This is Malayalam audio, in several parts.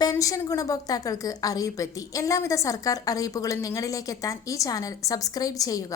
പെൻഷൻ ഗുണഭോക്താക്കൾക്ക് അറിയിപ്പെത്തി. എല്ലാവിധ സർക്കാർ അറിയിപ്പുകളും നിങ്ങളിലേക്ക് എത്താൻ ഈ ചാനൽ സബ്സ്ക്രൈബ് ചെയ്യുക.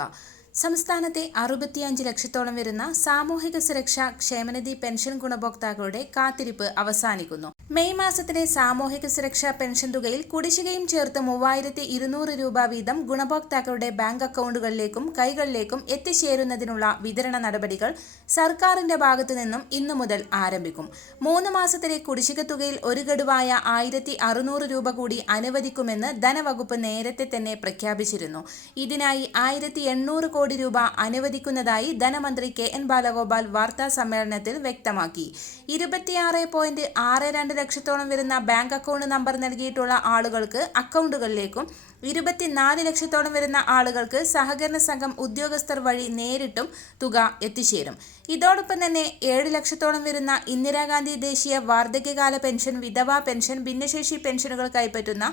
സംസ്ഥാനത്തെ അറുപത്തിയഞ്ച് ലക്ഷത്തോളം വരുന്ന സാമൂഹിക സുരക്ഷാ ക്ഷേമനിധി പെൻഷൻ ഗുണഭോക്താക്കളുടെ കാത്തിരിപ്പ് അവസാനിക്കുന്നു. മെയ് മാസത്തിലെ സാമൂഹിക സുരക്ഷാ പെൻഷൻ തുകയിൽ കുടിശ്ശികയും ചേർത്ത് മൂവായിരത്തി ഇരുന്നൂറ് രൂപ വീതം ഗുണഭോക്താക്കളുടെ ബാങ്ക് അക്കൗണ്ടുകളിലേക്കും കൈകളിലേക്കും എത്തിച്ചേരുന്നതിനുള്ള വിതരണ നടപടികൾ സർക്കാരിന്റെ ഭാഗത്തു നിന്നും ഇന്നു മുതൽ ആരംഭിക്കും. മൂന്ന് മാസത്തിലെ കുടിശ്ശിക തുകയിൽ ഒരു ഗഡുവായ ആയിരത്തി അറുന്നൂറ് രൂപ കൂടി അനുവദിക്കുമെന്ന് ധനവകുപ്പ് നേരത്തെ തന്നെ പ്രഖ്യാപിച്ചിരുന്നു. ഇതിനായി ആയിരത്തി എണ്ണൂറ് കോടി രൂപ അനുവദിക്കുന്നതായി ധനമന്ത്രി കെ എൻ ബാലഗോപാൽ വാർത്താ സമ്മേളനത്തിൽ വ്യക്തമാക്കി. ഇരുപത്തിയാറ് പോയിന്റ് ആറ് രണ്ട് ലക്ഷത്തോളം വരുന്ന ബാങ്ക് അക്കൗണ്ട് നമ്പർ നൽകിയിട്ടുള്ള ആളുകൾക്ക് അക്കൗണ്ടുകളിലേക്കും ഇരുപത്തിനാല് ലക്ഷത്തോളം വരുന്ന ആളുകൾക്ക് സഹകരണ സംഘം ഉദ്യോഗസ്ഥർ വഴി നേരിട്ടും തുക എത്തിച്ചേരും. ഇതോടൊപ്പം തന്നെ ഏഴ് ലക്ഷത്തോളം വരുന്ന ഇന്ദിരാഗാന്ധി ദേശീയ വാർദ്ധക്യകാല പെൻഷൻ വിധവാ പെൻഷൻ ഭിന്നശേഷി പെൻഷനുകൾ കൈപ്പറ്റുന്ന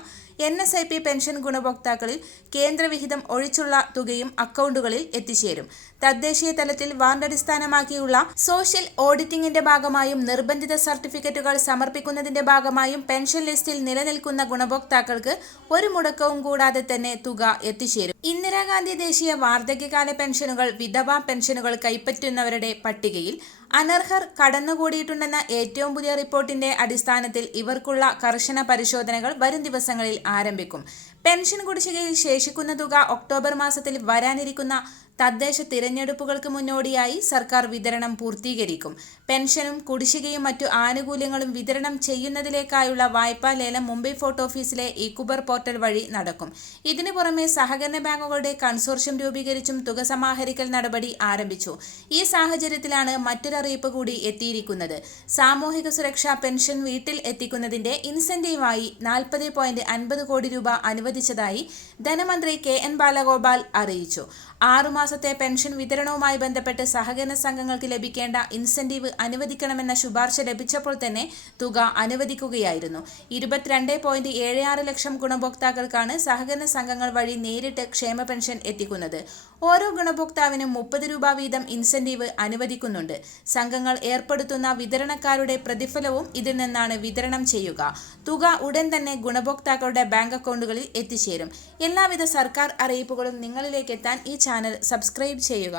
N S I P pension ഗുണഭോക്താക്കളിൽ കേന്ദ്രവിഹിതം ഒഴിച്ചുള്ള തുകയും അക്കൗണ്ടുകളിൽ എത്തിച്ചേരും. തദ്ദേശീയ തലത്തിൽ വാർഡ് അടിസ്ഥാനമാക്കിയുള്ള സോഷ്യൽ ഓഡിറ്റിംഗിന്റെ ഭാഗമായും നിർബന്ധിത സർട്ടിഫിക്കറ്റുകൾ സമർപ്പിക്കുന്നതിന്റെ ഭാഗമായും പെൻഷൻ ലിസ്റ്റിൽ നിലനിൽക്കുന്ന ഗുണഭോക്താക്കൾക്ക് ഒരു മുടക്കവും കൂടാതെ തന്നെ തുക എത്തിച്ചേരും. ഇന്ദിരാഗാന്ധി ദേശീയ വാർദ്ധക്യകാല പെൻഷനുകൾ വിധവാ പെൻഷനുകൾ കൈപ്പറ്റുന്നവരുടെ പട്ടികയിൽ അനർഹർ കടന്നുകൂടിയിട്ടുണ്ടെന്ന ഏറ്റവും പുതിയ റിപ്പോർട്ടിന്റെ അടിസ്ഥാനത്തിൽ ഇവർക്കുള്ള കർശന പരിശോധനകൾ വരും ദിവസങ്ങളിൽ ആരംഭിക്കും. പെൻഷൻ കുടിശ്ശികയിൽ ശേഷിക്കുന്ന തുക ഒക്ടോബർ മാസത്തിൽ വരാനിരിക്കുന്ന തദ്ദേശ തിരഞ്ഞെടുപ്പുകൾക്ക് മുന്നോടിയായി സർക്കാർ വിതരണം പൂർത്തീകരിക്കും. പെൻഷനും കുടിശ്ശികയും മറ്റു ആനുകൂല്യങ്ങളും വിതരണം ചെയ്യുന്നതിലേക്കായുള്ള വായ്പാ ലേലം മുംബൈ ഫോർട്ട് ഓഫീസിലെ ഇക്കുബർ പോർട്ടൽ വഴി നടക്കും. ഇതിനു പുറമെ സഹകരണ ബാങ്കുകളുടെ കൺസോർഷ്യം രൂപീകരിച്ചും തുക സമാഹരിക്കൽ നടപടി ആരംഭിച്ചു. ഈ സാഹചര്യത്തിലാണ് മറ്റൊരറിയിപ്പ് കൂടി എത്തിയിരിക്കുന്നത്. സാമൂഹിക സുരക്ഷാ പെൻഷൻ വീട്ടിൽ എത്തിക്കുന്നതിന്റെ ഇൻസെന്റീവായി നാൽപ്പത് പോയിന്റ് അൻപത് കോടി രൂപ അനുവദിച്ചതായി ധനമന്ത്രി കെ എൻ ബാലഗോപാൽ അറിയിച്ചു. ആറുമാസത്തെ പെൻഷൻ വിതരണവുമായി ബന്ധപ്പെട്ട് സഹകരണ സംഘങ്ങൾക്ക് ലഭിക്കേണ്ട ഇൻസെന്റീവ് അനുവദിക്കണമെന്ന ശുപാർശ ലഭിച്ചപ്പോൾ തന്നെ തുക അനുവദിക്കുകയായിരുന്നു. ഇരുപത്തിരണ്ട് പോയിന്റ് ഏഴ് ആറ് ലക്ഷം ഗുണഭോക്താക്കൾക്കാണ് സഹകരണ സംഘങ്ങൾ വഴി നേരിട്ട് ക്ഷേമ പെൻഷൻ എത്തിക്കുന്നത്. ഓരോ ഗുണഭോക്താവിനും മുപ്പത് രൂപ വീതം ഇൻസെന്റീവ് അനുവദിക്കുന്നുണ്ട്. സംഘങ്ങൾ ഏർപ്പെടുത്തുന്ന വിതരണക്കാരുടെ പ്രതിഫലവും ഇതിൽ നിന്നാണ് വിതരണം ചെയ്യുക. തുക ഉടൻ തന്നെ ഗുണഭോക്താക്കളുടെ ബാങ്ക് അക്കൗണ്ടുകളിൽ എത്തിച്ചേരും. എല്ലാവിധ സർക്കാർ അറിയിപ്പുകളും നിങ്ങളിലേക്ക് എത്താൻ ഈ ചാനൽ സബ്സ്ക്രൈബ് ചെയ്യുക.